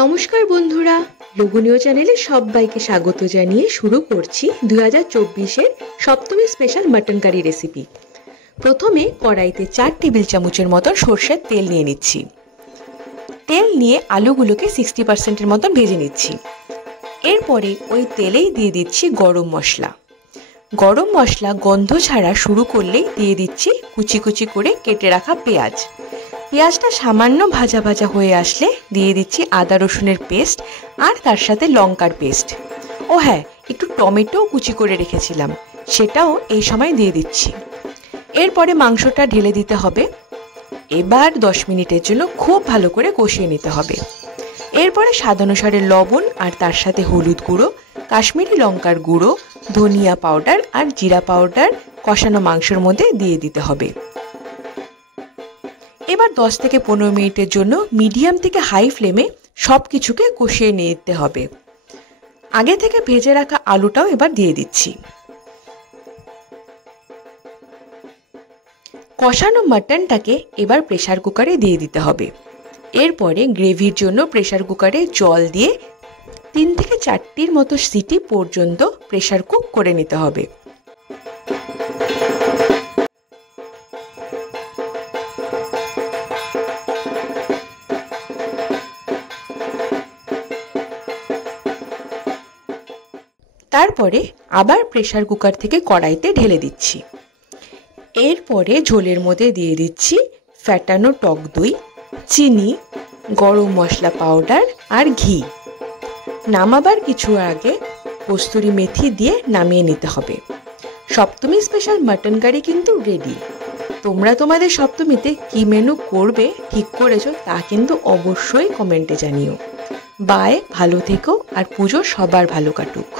নমস্কার বন্ধুরা, লোভনীয় চ্যানেলে সবাইকে স্বাগত জানিয়ে শুরু করছি 2024-এর সপ্তমী স্পেশাল মাটন কারি রেসিপি। প্রথমে কড়াইতে 4 টেবিল চামচের মতন সর্ষের তেল নিয়ে নিচ্ছি। তেল নিয়ে আলুগুলোকে 60%-এর মতন ভেজে নিচ্ছি। এরপরে ওই তেলেই দিয়ে দিচ্ছি গরম মশলা। গরম মশলা গন্ধ ছাড়া শুরু করলেই দিয়ে দিচ্ছি কুচি কুচি করে কেটে রাখা পেঁয়াজ। পেঁয়াজটা সামান্য ভাজা ভাজা হয়ে আসলে দিয়ে দিচ্ছি আদা রসুনের পেস্ট আর তার সাথে লঙ্কার পেস্ট। ও হ্যাঁ, একটু টমেটো কুচি করে রেখেছিলাম, সেটাও এই সময় দিয়ে দিচ্ছি। এরপরে মাংসটা ঢেলে দিতে হবে। এবার 10 মিনিটের জন্য খুব ভালো করে কষিয়ে নিতে হবে। এরপরে স্বাদ অনুসারে লবণ আর তার সাথে হলুদ গুঁড়ো, কাশ্মীরি লঙ্কার গুঁড়ো, ধনিয়া পাউডার আর জিরা পাউডার কষানো মাংসের মধ্যে দিয়ে দিতে হবে। এবার 10 থেকে 15 মিনিটের জন্য মিডিয়াম থেকে হাই ফ্লেমে সব কিছুকে কষিয়ে নিতে হবে। আগে থেকে ভেজে রাখা আলুটাও এবার দিয়ে দিচ্ছি। কষানো মাটনটাকে এবার প্রেসার কুকারে দিয়ে দিতে হবে। এরপরে গ্রেভির জন্য প্রেসার কুকারে জল দিয়ে 3 থেকে 4টির মতো সিটি পর্যন্ত প্রেসার কুক করে নিতে হবে। তারপরে আবার প্রেসার কুকার থেকে কড়াইতে ঢেলে দিচ্ছি। এরপরে ঝোলের মধ্যে দিয়ে দিচ্ছি ফ্যাটানো টক দই, চিনি, গরম মশলা পাউডার আর ঘি। নামাবার কিছু আগে কস্তুরি মেথি দিয়ে নামিয়ে নিতে হবে। সপ্তমী স্পেশাল মাটন কারি কিন্তু রেডি। তোমরা তোমাদের সপ্তমীতে কি মেনু করবে ঠিক করেছো তা কিন্তু অবশ্যই কমেন্টে জানিও। বাই, ভালো থেকো আর পুজো সবার ভালো কাটুক।